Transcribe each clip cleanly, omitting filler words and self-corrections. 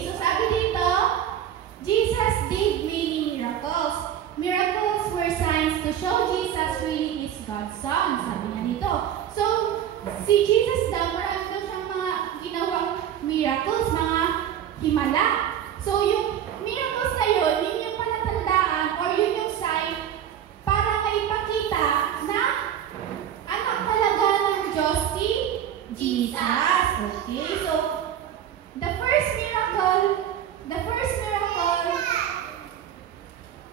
Okay, so sabi dito, Jesus did many miracles. Miracles were signs to show Jesus really is God's Son. Sabi niya dito. So, si Jesus daw, marami daw siyang mga ginawang miracles, mga himala. So, yung miracles na yun, yun yung palatandaan or yun yung sign para maipakita na anak talaga ng Diyos si Jesus. Okay, so, the first miracle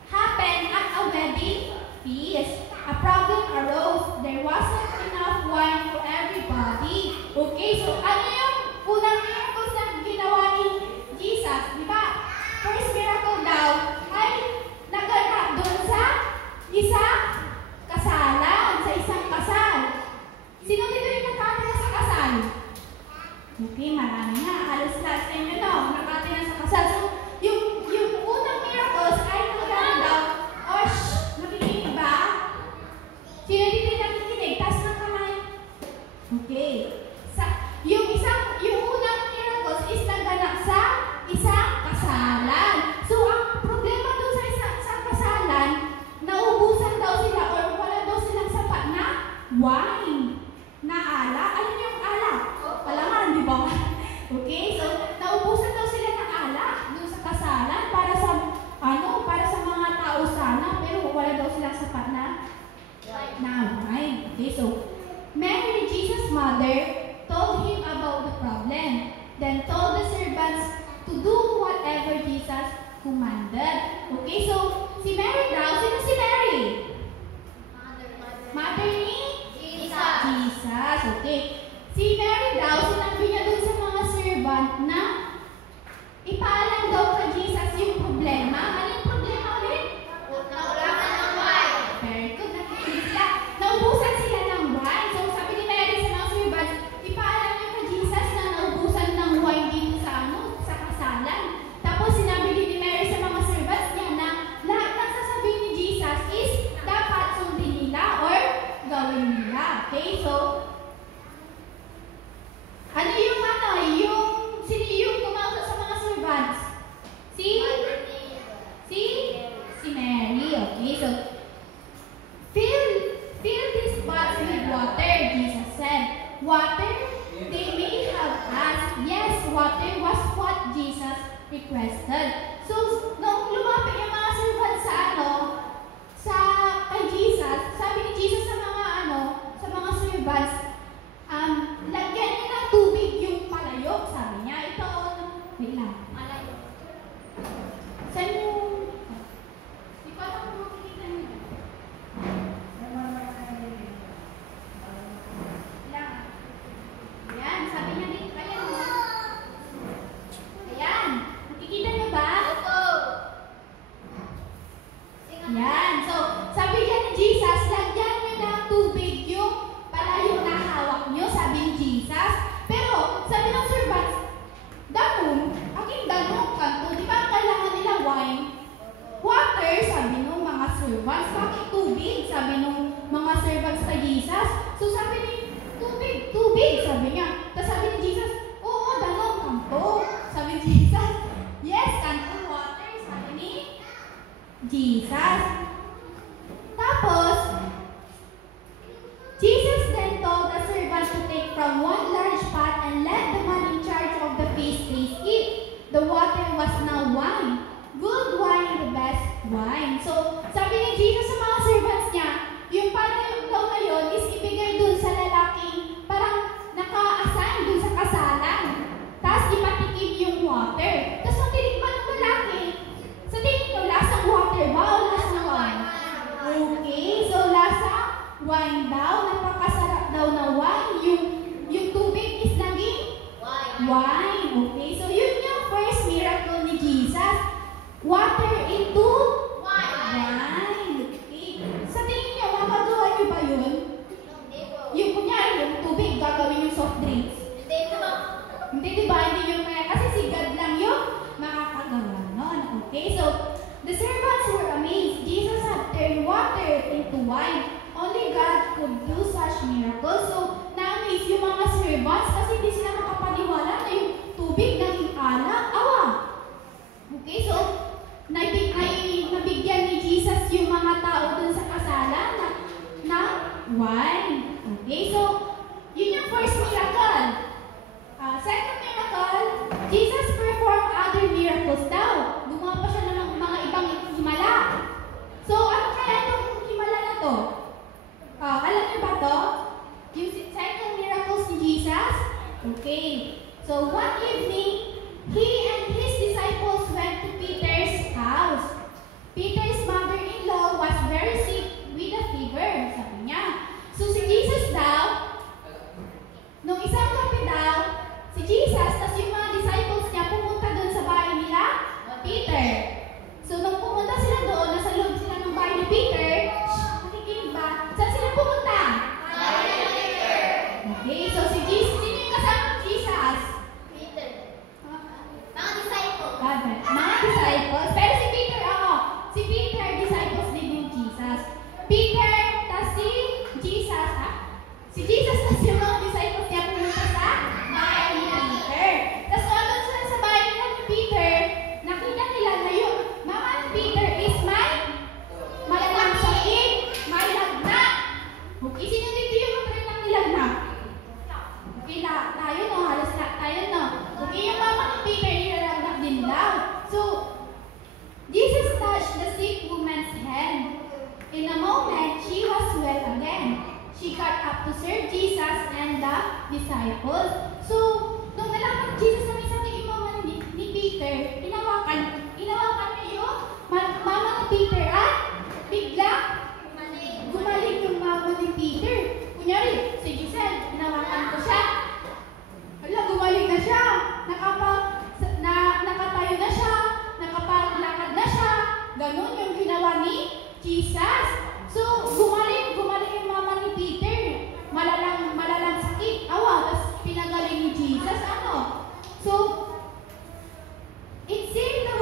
happened at a wedding feast. A problem arose. There wasn't enough wine for everybody. Okay, so ano yung unang miracles na ginawa ni Jesus? Di ba? First miracle daw ay naganap doon sa isang kasalan, sa isang kasal. Sino dito yung nakatira sa kasal? Okay, marami nga. Halos lahat sa inyo, no? Nakatira sa kasal. So, yung unang miracles ay naganap daw. Nakikinig ba? Sino dito yung nakikinig? Taas ng kamay. Okay. Yung unang miracles is naganap sa isang kasalan. So, ang problema doon sa isang kasalan, naubusan daw sila or wala daw silang sapat na wine. Na alak. Alam niyo yung alak? Palangan, di ba? Okay, so naubusan daw sila ng alak doon sa kasalan para sa mga tao sana, pero wala daw silang sapat na wine. Okay, so Mary, Jesus' mother, told him about the problem, then told the servants to do whatever Jesus commanded. Okay, so si Mary daw, sino si Mary? Mother ni Jesus. Okay. Si Mary daw, sinabi niya dun sa mga servant na ipaalam daw kay Jesus yung problema. Ano yung problema ulit? Naubusan ng wine. Very good. Nakikinig sila. Naubusan sila ng wine. So, sabi ni Mary sa mga servant, ipaalam niyo kay Jesus na naubusan ng wine dito sa kasalan. Tapos, sinabi din ni Mary sa mga servants niya na lahat ng sasabihin ni Jesus is dapat sundin nila or gawin nila. Okay, so sino yung tumawag sa mga servants? Si Mary. Okay, so fill these pots with water, Jesus said. Water? They may have asked. Yes, water was what Jesus requested. So, nung lumapit yung mga servants kay Jesus, sabi ni Jesus sa mga servants, lagyan niyo ng tubig yung palayok, sabi niya. Ito, wait lang. Palayok. Saan yung... Di ko alam kung makikita niyo. Lang. Ayan, sabi niya dito. Ayan. Nakikita niyo ba? Ayan. So, sabi niya ni Jesus, lagyan niyo ng tubig yung palayok na hawak niyo, sabi ni Jesus. Pero, sabi ng servants, aking danong kanto, di ba kailangan nila wine? Water, sabi ng mga servants. Bakit tubig? Sabi ng mga servants kay Jesus. So, sabi ni, tubig, sabi niya. Tapos sabi ni Jesus, oo, danong kanto. Sabi ni Jesus, yes, kanto, water, sabi ni Jesus. Tapos, Jesus then told the servants to take from one large pot and let the man in charge of the feast taste it. The water was now wine. Good wine, the best wine. So, sabi ni Jesus sa mga servants niya, yung palayok daw na yun is ibigay dun sa lalaking parang naka-assign dun sa kasalan. Tapos ipatikim yung water. Tapos nung tinikman ng lalaki, sa tingin ko, lasang water ba o lasang wine? Okay, so lasang wine daw, napakasarap daw na wine. Yung tubig is naging wine. Okay, so yun yung first miracle ni Jesus. Water into wine. Okay. Sa tingin niyo, makagawa niyo ba yun? Yung kunyari, yung tubig, gagawin yung soft drinks. Hindi, di ba? Hindi yung kaya. Kasi si God lang yung makakagawa nun. Okay, so the servants were amazed. Jesus had turned water into wine. Only God could do such miracles. So, na-amaze yung mga servants kasi hindi sila makapaniwala na yung tubig naging alak. Awa! So one evening, he and his disciples went to Peter's house. Peter's mother-in-law was very sick with a fever, sabi niya. So si Jesus daw, nung isang gabi daw, si Jesus, tas yung mga disciples niya, pumunta doon sa bahay nila, Peter. So nung pumunta sila doon, nasa loob sila ng bahay ni Peter, nakikinig ba? Saan sila pumunta? Bahay ni Peter. Okay, so si Jesus, sino yung kasama ni Jesus? Peter. Mga disciples. Mga disciples. Pero si Peter, si Peter, disciples din yung Jesus. Peter, tas si Jesus, si Jesus, tas yung mga disciples niya pumunta sa bahay ni Peter. Tas kung ano sila sa bahay nila ni Peter, nakita nila na yung mama ni Peter is may malalang sakit, may lagnat. Okay, sino dito yung matrinang nilagnat? Okay, tayo no, halos lahat tayo no. Okay, yung mama ni Peter, nilalagnat din daw. So, Jesus touched the sick woman's hand. In a moment, she was well again. She got up to serve Jesus and the disciples. So, nung nalaman Jesus na may sakit yung mama ni Peter, inawakan niya yung mama ni Peter at bigla gumaling yung mama ni Peter. Kunyari, si Giselle, inawakan ko siya. Wala, gumaling na siya. Nakatayo na siya. Nakapaglakad na siya. Ganon yung ginawa ni Jesus. So, gumaling yung mama ni Peter. Malalang sakit. Tapos pinagaling ni Jesus. So, it seemed the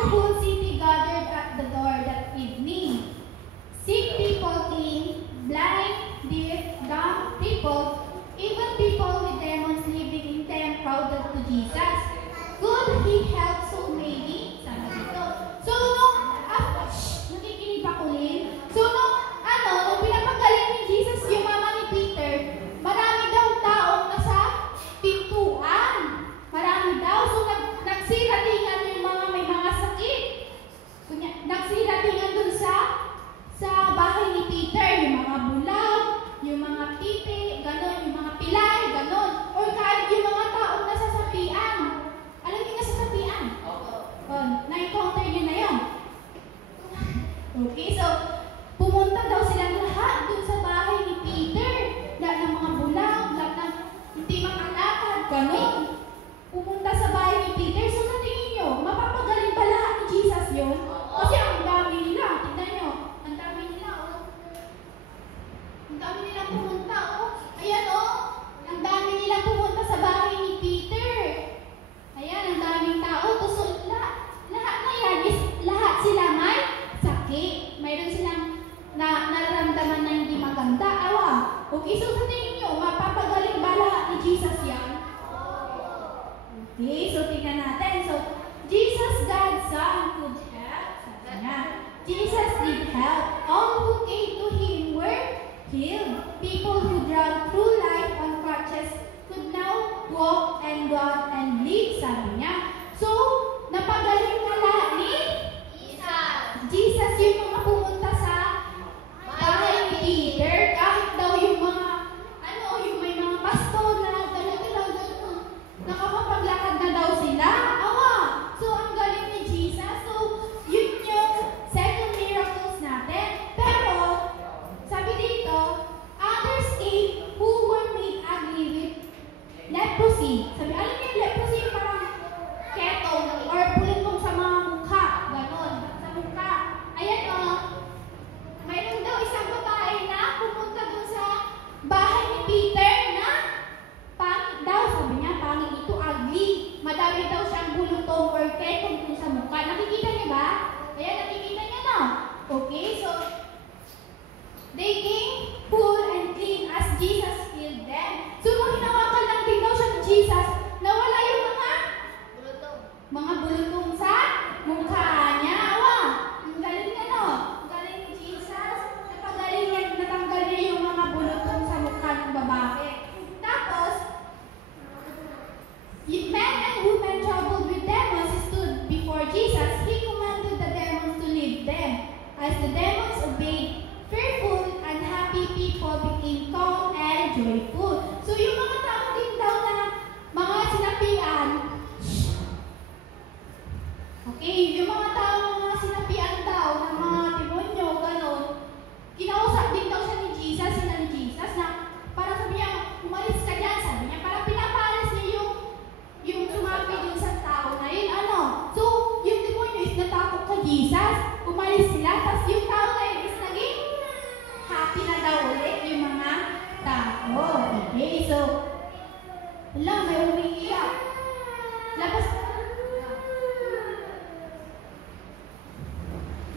Okay, yung mga tao mga sinapian daw ng mga demonyo, gano'n, kinausap din daw siya ni Jesus, na para sabi niya, umalis ka dyan, sabi niya, para pinapalis niya yung sumapi dun sa tao na yun, So, yung demonyo is natakot kay Jesus, umalis sila, tapos yung tao na yun is naging happy na daw ulit yung mga tao. Okay, so, wala, may umiiyak. Labas.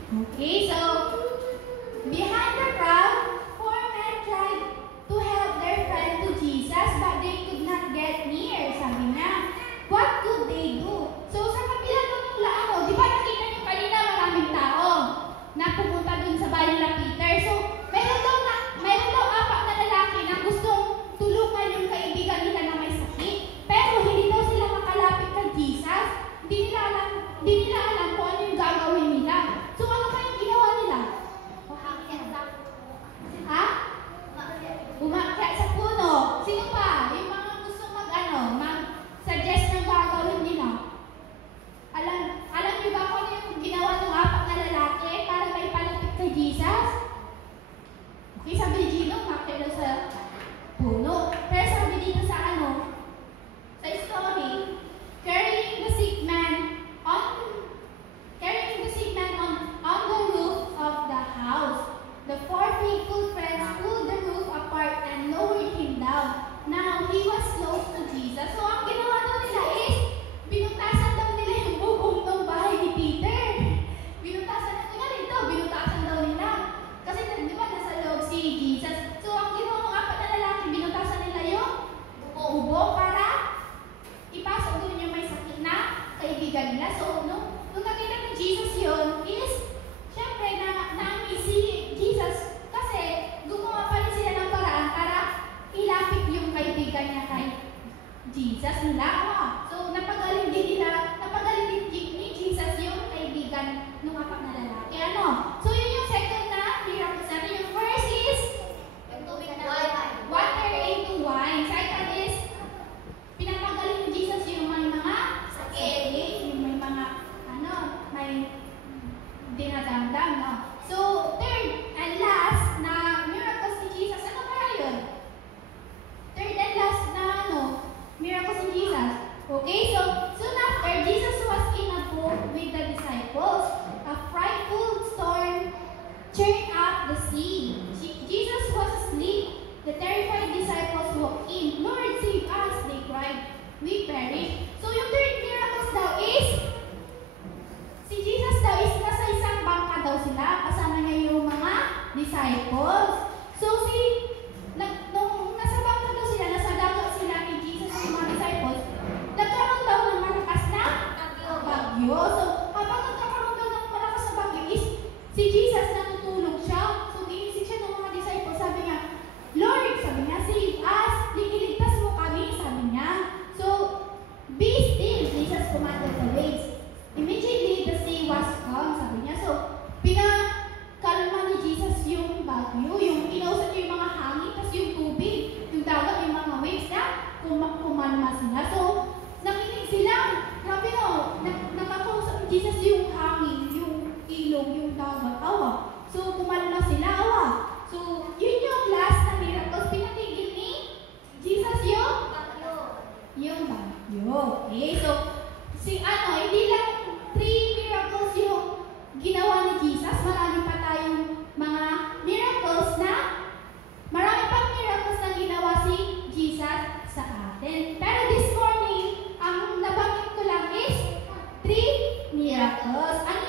Okay, so, behind the crowd, 4 men tried to help their friend to Jesus, but they could not get near. Sabi niya, what could they do? So, sa kabila doon yung di ba nakita niyo kanina maraming tao na pupunta dun sa bahay nila Peter? So, meron daw 4 na lalaki na gustong tulungan yung kaibigan nila na may sakit. Pero hindi daw sila makalapit kay Jesus. Hindi nila alam kung ano yung gagawin nila. So, ano kayong ginawa nila? Ha? Umakyat sa puno. Sino pa? Yung mga gustong mag-suggest ng gagawin nila. Alam niyo ba kung ano yung ginawa ng 4 na lalaki para may palapit kay Jesus? Okay, sabi ni Gino, umakyat daw sa puno. Pero sabi dito sa sa story, carrying the sick man on the roof of the house. The 4 faithful friends pulled the roof apart and lowered him down. Now, he was close to Jesus. So, ang ginawa daw nila is, binutasan daw nila yung bubong ng bahay ni Peter. Binutasan daw nila. Kasi, di ba, nasa loob si Jesus. So, ang ginawa ng 4 na lalaki, binutasan nila yung bubong para ipasok doon yung may sakit na kaibigan nila. So, nung nakita ni Jesus yun, is, syempre, na-miss si Jesus kasi gumawa pa rin sila ng paraan para ilapit yung kaibigan niya kay Jesus nila. So, napagaling din ni Jesus yung kaibigan ng 4 na lalaki. So, yun yung second na miracle natin. Yung first is water into wine. Second is pinapagaling ni Jesus yung may mga sakit, yung may mga may dinadamdam, So, third and last na miracles ni Jesus, ano kaya yun? Third and last na miracles ni Jesus. Okay, so soon after, Jesus was in a boat with the disciples. A frightful storm churned up the sea. Jesus was asleep. The terrified disciples walked in. Lord, save us, they cried. We perish. So, yung third miracles daw is, si Jesus daw is nasa isang bangka daw sila, kasama niya yung mga disciples. So, nung nasa bangka daw sila, nasa dagat sila ni Jesus yung mga disciples, nagkaroon daw ng malakas na bagyo. So, habang nagkakaroon daw ng malakas na bagyo is, si Jesus natutulog siya. So, ginising siya ng mga disciples. Sabi niya, Lord, sabi niya, save us, iligtas mo kami, sabi niya. So, be still, Jesus commanded the waves. Immediately, the sea was calm, sabi niya. So, pinakalma ni Jesus yung bagyo, yung inausap niya yung mga hangin, tapos yung tubig, yung dagat, yung mga waves na kumalma sila. So, nakinig sila. Grabe nakakausap ni Jesus yung hangin, yung ilog, yung dagat, So, kumalma sila, So, yun yung last na miracles. Pinatigil ni Jesus yung bagyo. Okay, so, hindi lang 3 miracles yung ginawa ni Jesus. Marami pa tayong mga miracles marami pang miracles na ginawa si Jesus sa atin. Pero this morning, ang nabanggit ko lang is 3 miracles. Ano